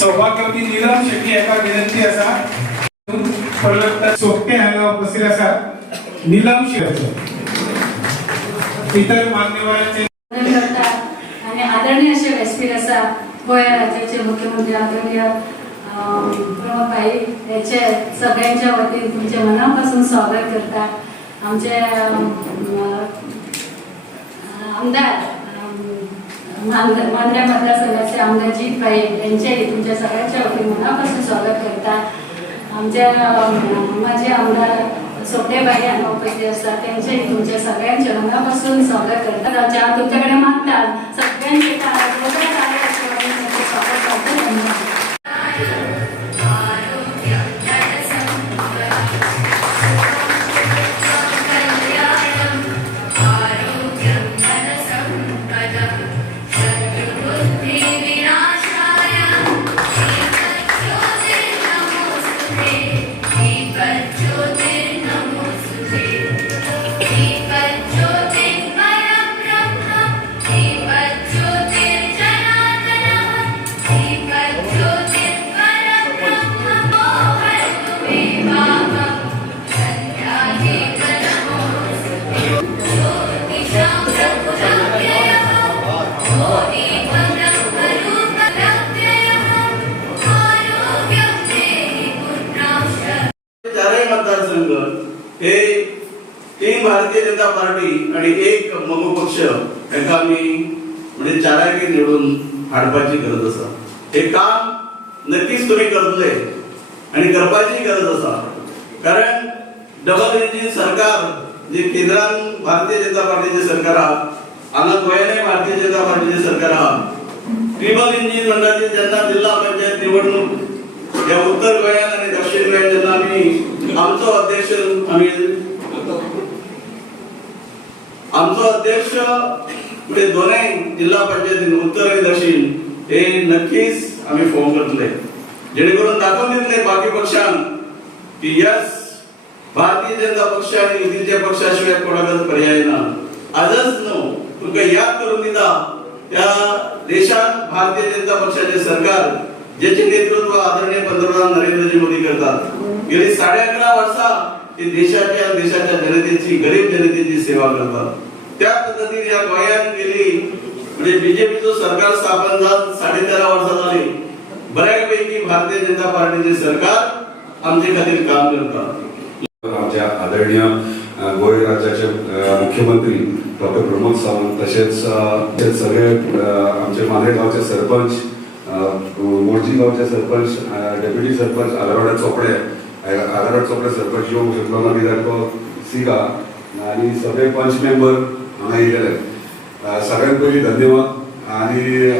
सौभाग्यवती नीलम शेट्टी एका विनंती असा. सोपटे हांगा उपस्थित असा. नीलम शेट्टी. इतर मान्यवरांचे आणि आदरणीय असे व्यासपीठ असा गोंय राज्याचे मुख्यमंत्री आदरणीय अं, भाई याचे सगळ्यांच्या वतीन तुमचे मनापासून स्वागत करतात आमचे आमदार अं, मांद- मतदारसंघाचे आमदार जीत भाई यांच्याही तुमच्या सगळ्यांच्या वती मनापासून स्वागत करतात आमच्या माझे आमदार सोपेबाई यांना उपस्थित असतात त्यांच्याही तुमच्या सगळ्यांच्या मनापासून स्वागत करतात राज्यात तुमच्याकडे मागतात सगळ्यांचे चारही मतदारसंघ हे तीन भारतीय जनता पार्टी आणि एक मग पक्ष यांना आम्ही म्हणजे चाराकी निवडून हाडपाची गरज असा. हे काम नक्कीच तुम्ही करतले आणि करपाची गरज असा. कारण डबल इंजिन सरकार जे केंद्रान भारतीय जनता पार्टीचे सरकार आहात हांगा गोंयानय भारतीय जनता पार्टीचे सरकार आहा ट्रिबल इंजिन म्हणटा ज्यांना जेन्ना जिल्हा पंचायत निवडणूक या उत्तर गोयात आणि दक्षिण गोयात जेन्ना आमी आमचो अध्यक्ष आमी आमचो अध्यक्ष म्हणजे दोनय जिल्हा पंचायतीन उत्तर आणि दक्षिण हे नक्कीच आम्ही फोन करतले जेणेकरून दाखवून दितले बाकी पक्षांक की यस भारतीय जनता पक्ष आणि युतीच्या पक्षाशिवाय कोणाकच पर्याय ना आजच न्हू तुमकां याद करून दिता त्या देशात भारतीय जनता पक्षाचे सरकार ज्याचे नेतृत्व आदरणीय पंतप्रधान नरेंद्रजी मोदी करतात गेले साडे अकरा वर्षा ते देशाच्या देशाच्या जनतेची गरीब जनतेची सेवा करतात. त्या पद्धतीने या गोंयांत गेली म्हणजे बीजेपीचं सरकार स्थापन जात साडे तेरा वर्सां जाली बऱ्यापैकी भारतीय जनता पार्टीचे सरकार आमच्या खातीर काम करतात. आमच्या आदरणीय गोय राज्याचे मुख्यमंत्री डॉक्टर प्रमोद सावंत तसेच ते सगळे आमचे मालेगावचे गावचे सरपंच मोर्जी गावचे सरपंच डेप्युटी सरपंच आगारवाडा चोपडे अ, चोपडे सरपंच येवंक शकलो ना सिगा. आणि सगळे पंच मेंबर हांगा येयलेले सगळ्यांत पयलीं धन्यवाद. आणि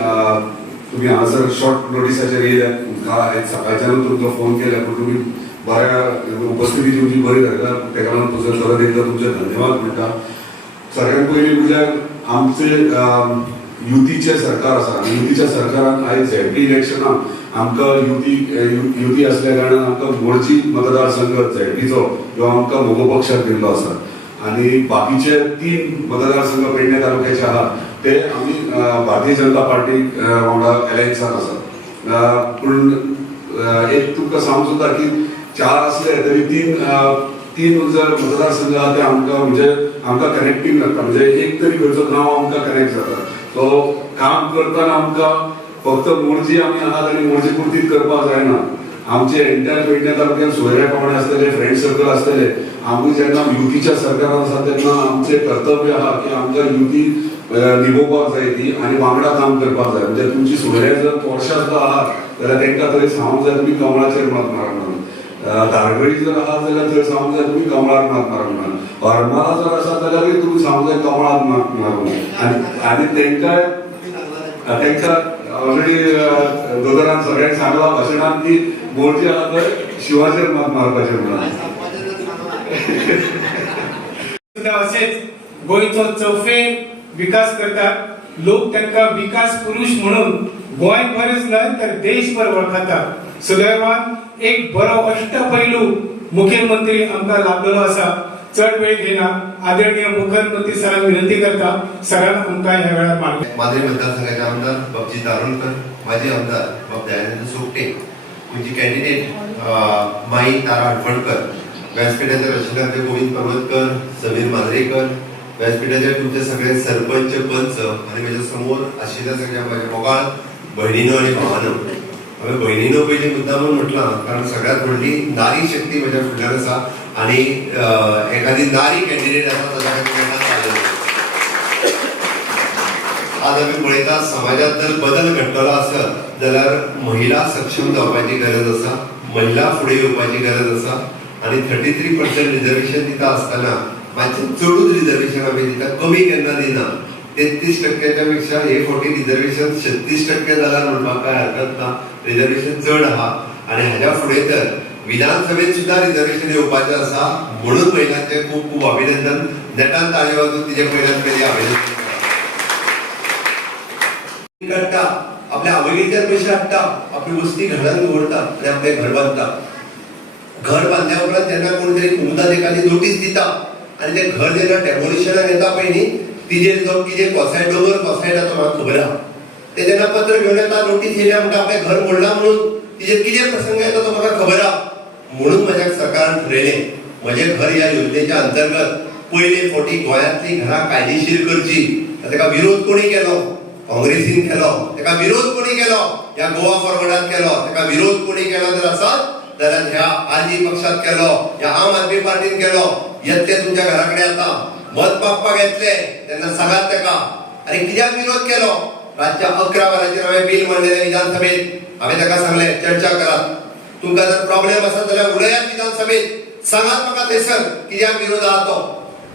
तुम्ही हांगासर शॉर्ट नोटिसाचेर येयल्या तुमकां आज सकाळच्यानूच तुमकां फोन केला पूण तुमी बऱ्या उपस्थिती तुमची बरी घडला तेका लागून तुजो परत एकदा तुमचे धन्यवाद म्हणटा सगळ्यांत पयलीं म्हणजे आमचे युतीचे सरकार आसा युतीच्या सरकारान आयज एवरी इलेक्शनाक आमकां युती युती आसल्या कारणान आमकां मोर्ची मतदारसंघ झेडपीचो ह्यो आमकां मोगो पक्षाक दिल्लो आसा. आनी बाकीचे तीन मतदारसंघ पेडणे तालुक्याचे आहात ते आमी भारतीय जनता पार्टी वांगडा अलायन्सात आसात पूण एक तुमकां सांगूं सोदता की चार आसले तरी तीन तीन जर मतदारसंघ आहा ते आमकां म्हणजे आमकां कनेक्टींग जाता म्हणजे एक तरी खंयचो गांव आमकां कनेक्ट जाता. तो काम करताना आमकां फक्त मोर्जी आमी आहात आनी मोर्जी पुर्तीच करपाक जायना आमचे एंटायर पेडण्या तालुक्यात सोयऱ्या पावणे आसतले फ्रेंड सर्कल आसतले आमी जेन्ना युतीच्या सरकारान आसा तेन्ना आमचे कर्तव्य आहा की आमकां युती निभोवपाक जाय ती आनी वांगडा काम करपाक जाय म्हणजे तुमची सोयऱ्या जर पोरशा सुद्दां आहात जाल्यार तेंकां तरी सांगूंक जाय तुमी कमळाचेर मत मारना धारगळी जर आहात जाल्यार थंय सांगूंक जाय तुमी कमळार मत ना म्हणून हरमळा जर आसा जाल्यार तुमी सांगूंक जाय कमळार मारूंक आनी आनी तेंकां तांकां ऑलरेडी दोतोरान सगळ्यांक सांगला भाशणान की मोर्चे आहा थंय शिवाचेर मात मारपाचें म्हणून अशेंच गोंयचो चौफेन विकास करतात. लोक त्यांना विकास पुरुष म्हणून गोंय बरेच न्हय तर देशभर वळखतात. सुदैवान एक बरो अष्टपैलू मुखेलमंत्री आमकां लाभलेलो आसा चढ वेळ घेना आदरणीय मुख्यमंत्री सरांना विनंती करता सरांना आमकां ह्या वेळार मार्ग. माद्री मतदारसंघाचे आमदार बाबजी दारोणकर माजी आमदार बाब दयानंद सोपटे तुमची कॅन्डिडेट माई तारा हडफणकर व्यासपीठाचे रचनाचे गोविंद पर्वतकर समीर मांजरेकर व्यासपीठाचे तुमचे सगळे सरपंच पंच आणि माझ्यासमोर आशिल्ल्या सगळ्या माझ्या मोगाळ बहिणीनो आणि भावानो. हांवें बहिणीनो पयलीं मुद्दामून म्हटलां कारण सगळ्यात व्हडली नारी शक्ती म्हज्या फुडल्यान आसा आणि एखादी नारी कॅन्डिडेट आसा ताच्या आज आम्ही पळयता समाजात जर बदल घडटलो आसत जाल्यार महिला सक्षम जावपाची गरज आसा महिला फुडें येवपाची गरज आसा आणि थर्टी थ्री पर्सेंट रिजर्वेशन दिता आसतना मातशें चडूच रिजर्वेशन आमी दिता कमी केन्ना दिना तेत्तीस टक्क्याच्या पेक्षा हे फावटी रिजर्वेशन छत्तीस टक्के जाल्यार म्हणपाक काय हरकत ना रिजर्वेशन चड हा. आणि हाज्या फुडें तर विधानसभेत सुद्धा रिजर्वेशन येवपाचें आसा म्हणून महिलांचे खूप खूप अभिनंदन. नेटान ताळी वाजून तिचे पयल्यान पयली अभिनंदन करता. आपल्या आवडीच्या पैसे हाडटा आपली वस्ती घरात निवडता आणि आपले घर बांधता घर बांदल्या उपरांत जेन्ना कोण तरी उमदात एखादी नोटीस दिता आणि ते घर जेन्ना डेमोलिशनाक येता पळय न्ही तिजेर जो कितें कोसाय डोंगर कोसायटा तो म्हाका खबर आहा. ते पत्र घेवन येता नोटीस येयल्या म्हणटा आपलें घर मोडला म्हणून. तिचे कितें प्रसंग येता तो म्हाका खबर हा म्हणून म्हज्या सरकारान ठरयलें म्हजें घर ह्या योजनेच्या अंतर्गत पयले फावटी गोंयांतली घरां कायदेशीर करची. ताका विरोध कोणी केलो? काँग्रेसीन केलो. ताका विरोध कोणी केलो? ह्या गोवा फॉरवर्डात केलो. ताका विरोध कोणी केलो जर आसत जाल्यार ह्या आजी पक्षात केलो. ह्या आम आदमी पार्टीन केलो. येतले तुमच्या घरा कडेन आता. मत मागपाक येतले तेन्ना सांगात ताका आनी कित्याक विरोध केलो? रातच्या अकरा वरांचेर हांवें बील मांडलेलें विधानसभेत. हांवें ताका सांगलें चर्चा करात तुमकां जर प्रॉब्लेम आसा जाल्यार उलयात विधानसभेत सांगात म्हाका थंयसर कित्याक विरोध आहा तो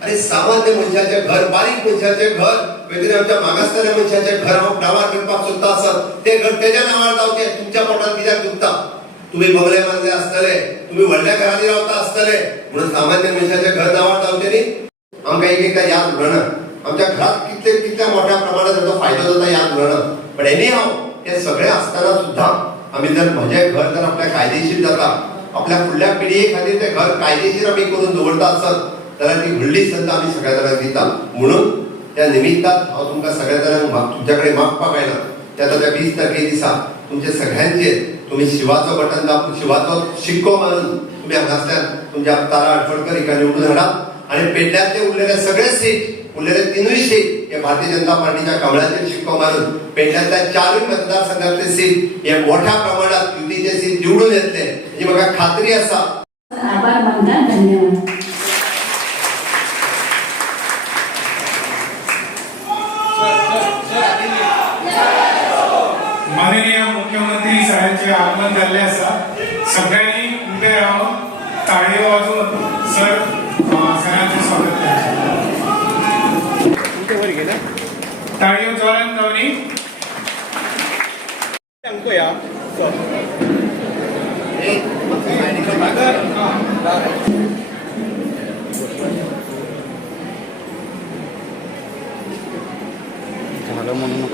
आनी सामान्य मनशाचे घर बारीक मनशाचे घर वेगळे आमच्या मागासलेल्या मनशाचे घर हांव डावार करपाक सोदता आसत ते घर तेज्या नांवार जावचे तुमच्या पोटात कित्याक दुखता तुम्ही बंगले बांधले आसतले तुम्ही व्हडल्या घरांनी रावता आसतले म्हणून सामान्य मनशाचे घर नांवार जावचे न्ही आमकां एक एकदा याद उरना आमच्या घरात कितले कितल्या मोठ्या प्रमाणात ताचो फायदो जाता याद उरना पण एनी हांव हे सगळे आसतना सुद्धा आमी जर म्हजें घर जर आपल्या कायदेशीर जाता आपल्या फुडल्या पिळये खातीर तें घर कायदेशीर आम्ही करून दवरता आसत जाल्यार ती व्हडली संत आमी सगळ्या जाणांक दिता म्हणून त्या निमित्तात हांव तुमकां सगळ्या जाणांक माग- तुमच्या कडेन मागपाक आयला त्या त्या वीस तारखे दिसा तुमचे सगळ्यांचे तुम्ही शिवाचो बटन दाब शिवाचो शिक्को मारून तुम्ही हांगासल्यान तुमच्या तारा आडफडकर हिका निवडून हाडा आणि पेडण्यातले उरलेले सगळे सीट उरलेले तिनूय सीट हे भारतीय जनता पार्टीच्या कमळाचेर शिक्को मारून पेडण्यातल्या चारूय मतदारसंघातले सीट हे मोठ्या प्रमाणात युतीचे सीट निवडून येतले. ही म्हाका खात्री आसा आभार मानता धन्यवाद. माननीय मुख्यमंत्री सरांचे आगमन झाले असा. सगळ्यांनी उभे राहून टाळी वाजवून सर सरांचे स्वागत करायचे 되네. 다이오 저랑 너니? 양고야. Kalau mau nunggu